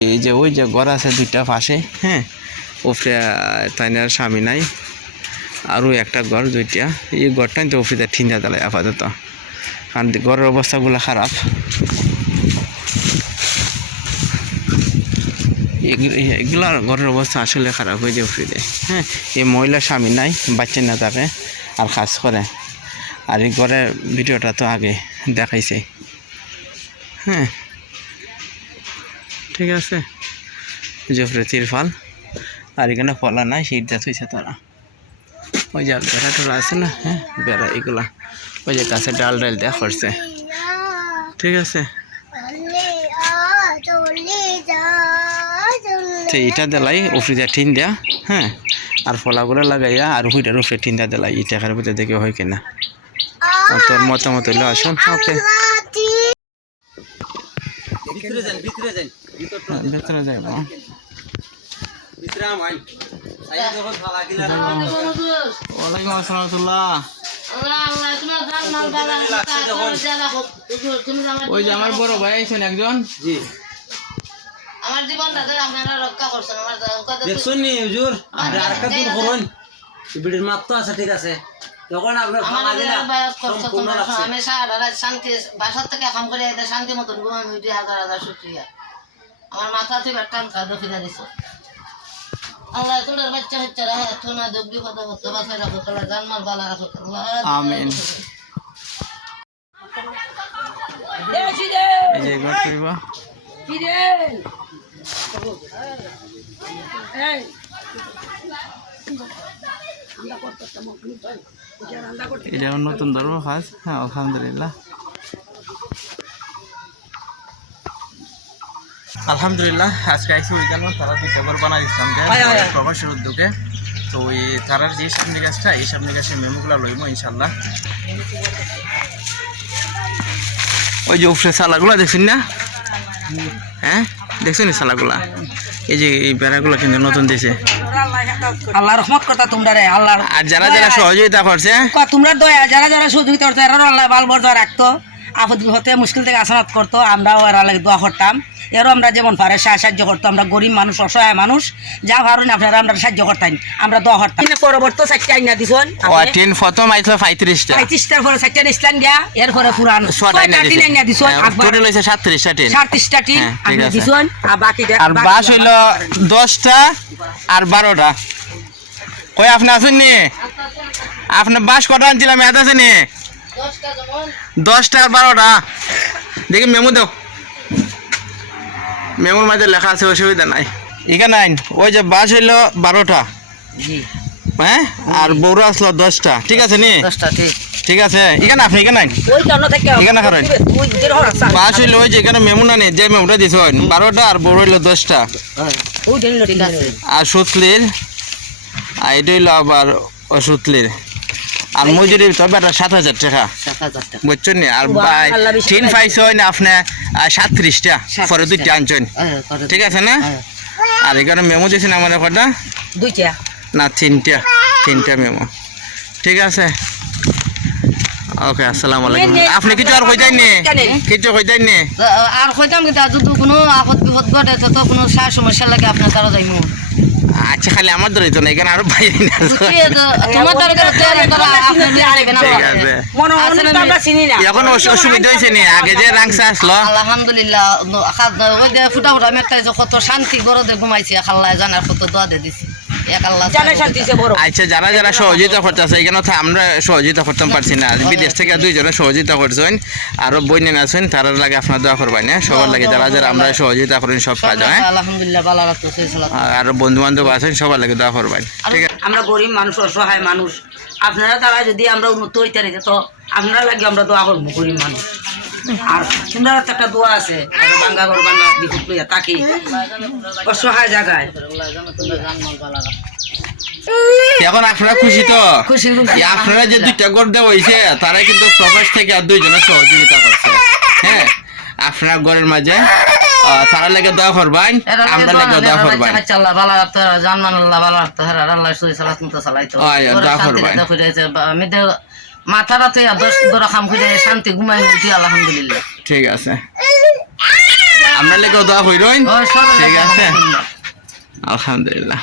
এই যে ওই যে ঘর আছে দুইটা পাশে, হ্যাঁ, উপরে তাইনার স্বামী নাই, আরও একটা ঘর দুইটা, এই ঘরটাই তো উপরে ঠিন্দা দেয় আপাতত, কারণ ঘরের অবস্থাগুলো খারাপ। এগুলার ঘরের অবস্থা আসলে খারাপ হয়ে যায় উপরে। হ্যাঁ, এই মহিলার স্বামী নাই, বাচ্চা না থাকে আর কাজ করে। আর এই ঘরের ভিডিওটা তো আগে দেখাইছে। হ্যাঁ, ঠিক আছে, জফরে তিরফাল আর এখানে ফলা নাই, শীত হয়েছে তারা। ওই যে বেড়া টোলা আছে না, হ্যাঁ, বেড়া এগুলা ওই যে গাছের ডাল দেওয়া করছে। ঠিক আছে, তো এটা দিলাই উফরিদা টিন দেয়া, হ্যাঁ, আর ফলাগুলো লাগাইয়া আর হুইটার উপরে টিন দেওয়া দিলাই, এই টাকার ভিতরে দেখে হয় কিনা। তোর মতামত হইলে আসুন। ওকে, ভিতরে যাইব। ওয়ালাইকুম আসসালাম। ওই যে আমার বড় ভাই আছেন একজন, জি, আমার জীবনটা আপনারা রক্ষা করছেন। আমার দেখছেন নি হুজুর, আরেকটা দূর করুন, বিড়ির মাপ তো আছে, ঠিক আছে, তখন আপনার আমি সারা রাত শান্তি বাসার থেকে কাম করে শান্তি মতন ঘুমানো, 2000 শুক্রিয়া। আমার মাথা থেকে টান খাদ্য ফিরা দিছ। আল্লাহ তোদের বাচ্চা হচ্ছে রাখা, তোমরা দুঃখী কথা করতে বাসায় রাখো, তোমরা জানমাল বালা রাখো। আমিন। এই যে ঘর করিবা এটা নতুন ধর্ম কাজ। হ্যাঁ, আলহামদুলিল্লাহ, আলহামদুলিল্লাহ। আজকে আইসি ওই গেল, তারা দুইটা ঘর বানাই দিচ্ছিলাম প্রবাসের উদ্যোগে। তো ওই তারার যে সামনে গাছটা, এই সামনে গাছের মেমোগুলো লইব ইনশাল্লাহ। ওই যে উপরে সালাগুলা দেখছেন না, হ্যাঁ, দেখছেন সালাগুলা, এই যে এই বেড়াগুলো কিন্তু নতুন দিয়েছে। আল্লাহ রহমত করতা তোমরা রে, আল্লাহ। আর যারা যারা সহযোগিতা করছে, তোমরা দয়া, যারা যারা সহযোগিতা করতো এরাও আল্লাহ বাল বর্জা রাখতো, আপদ বিপদে মুশকিল থেকে আসানাত করতো, আমরাও এরা লাগে দোয়া করতাম। এরও আমরা যেমন পারে সাহায্য করতো। আমরা গরিব মানুষ, অসহায় মানুষ, যা পারেন আপনারা আমরা সাহায্য করতাম, আমরা দোয়া করতাম। পরবর্তী 4টা আইনা দিছন, টিন প্রথম আইছিল 35টা, 35টার পরে 4টা ইসলাম দিয়া, এরপরে পুরান 6টা টিন আইনা দিছন, টোটাল হইছে 37টা টিন, 37টা টিন আইনা দিছন। আর বাকিটা আর বাস হইল 10টা আর 12টা। কই আপনি আছেন নি? আপনার বাস কটা আনছিলাম, এত আছে নি? 10টা আর 12টা। দেখি মেমো দাও, মেমোর মাঝে লেখা আছে, অসুবিধা নাই। এখানে আইন ওই যে বাস হইল 12টা, হ্যাঁ, আর বৌরা আসলো 10টা, ঠিক আছে নি? 10টা ঠিক আছে। এখানে আপনি এখানে আইন, এখানে খারান বাস হইলো ওই যে এখানে মেমো না নেই, যে মেমোটা দিছ 12টা আর বৌরা হইলো 10টা। আর সুতলির আর এটা হইলো আবার সুতলির। আর মজুরির তো বেটা 7000 টাকা, বুঝছেন নি? আর টিন পাইছ না আপনি 37টা, পরে 2টা আনছেন, ঠিক আছে না? আর এখানে মেমো দিয়েছেন আমার কটা, 2টা না 3টা মেমো, ঠিক আছে। ওকে, আসসালামু আলাইকুম। আপনি কিছু আর কইতেন নি? কিছু কইতেন নি? আর কইতাম কি, যদি কোনো আপদ বিপদ ঘটে তো কোনো সমস্যা লাগে আপনার তারা যাইমু। আচ্ছা, খালি আমার ধরে তো না, এখানে আরো ভাই ঠিক আছে, এখন অসুবিধা হয়েছে নি? আগে যে রাংসা আসলো, আলহামদুলিল্লাহ, ফুটা ফুটা মেটাইছে, কত শান্তি গরদে ঘুমাইছি, খাল্লায় জানার কত দোয়া দিয়ে দিছি। আচ্ছা, যারা যারা সহযোগিতা করতেছে, এখানে তো আমরা সহযোগিতা করতে পারছি না, বিদেশ থেকে 2 জনে সহযোগিতা করছেন, আরো বইনেন আছেন, তার লাগে আপনার দোয়া করবেন, সবার লাগে যারা যারা আমরা সহযোগিতা করেন সব কাজ, হ্যাঁ, আলহামদুলিল্লাহ, ভালো লাগতেছে। আর বন্ধু বান্ধব আছেন, সবার লাগে দোয়া করবেন, ঠিক আছে। আমরা গরিব মানুষ, অসহায় মানুষ, আপনারা তারা যদি আমরা উন্নত হইতে রেখে তো আপনারা লাগে আমরা দোয়া করবো, গরিব মানুষ। আর তোমরা একটা দোয়া আছে, বাঙ্গা ঘর বাঙ্গা বিপদ লইয়া তাকে অসহায় জায়গায়। এখন আপনারা খুশি তো? আপনারা যে 2টা ঘর দেওয়া হয়েছে, তারা কিন্তু প্রবাস থেকে আর 2 জনের সহযোগিতা করছে, হ্যাঁ, আপনার ঘরের মাঝে তারা লাগে দোয়া করবেন, আমরা লাগে দোয়া করবেন, আল্লাহ ভালো রাখতে, জানমান আল্লাহ ভালো রাখতে, আল্লাহ সহি সালাত মতো চালাইতো, দোয়া করবেন। মাথা রাতে 10 কাম করে শান্তি ঘুমাই, আলহামদুলিল্লাহ, ঠিক আছে। আমরা লেগে দোয়া কইরইন ঠিক আছে আলহামদুলিল্লাহ